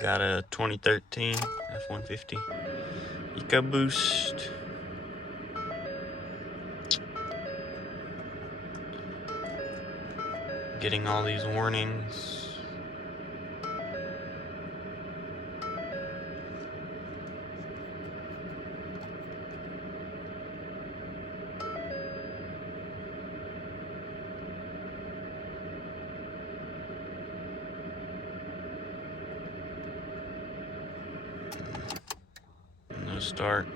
Got a 2013 F-150 EcoBoost. Getting all these warnings. No start.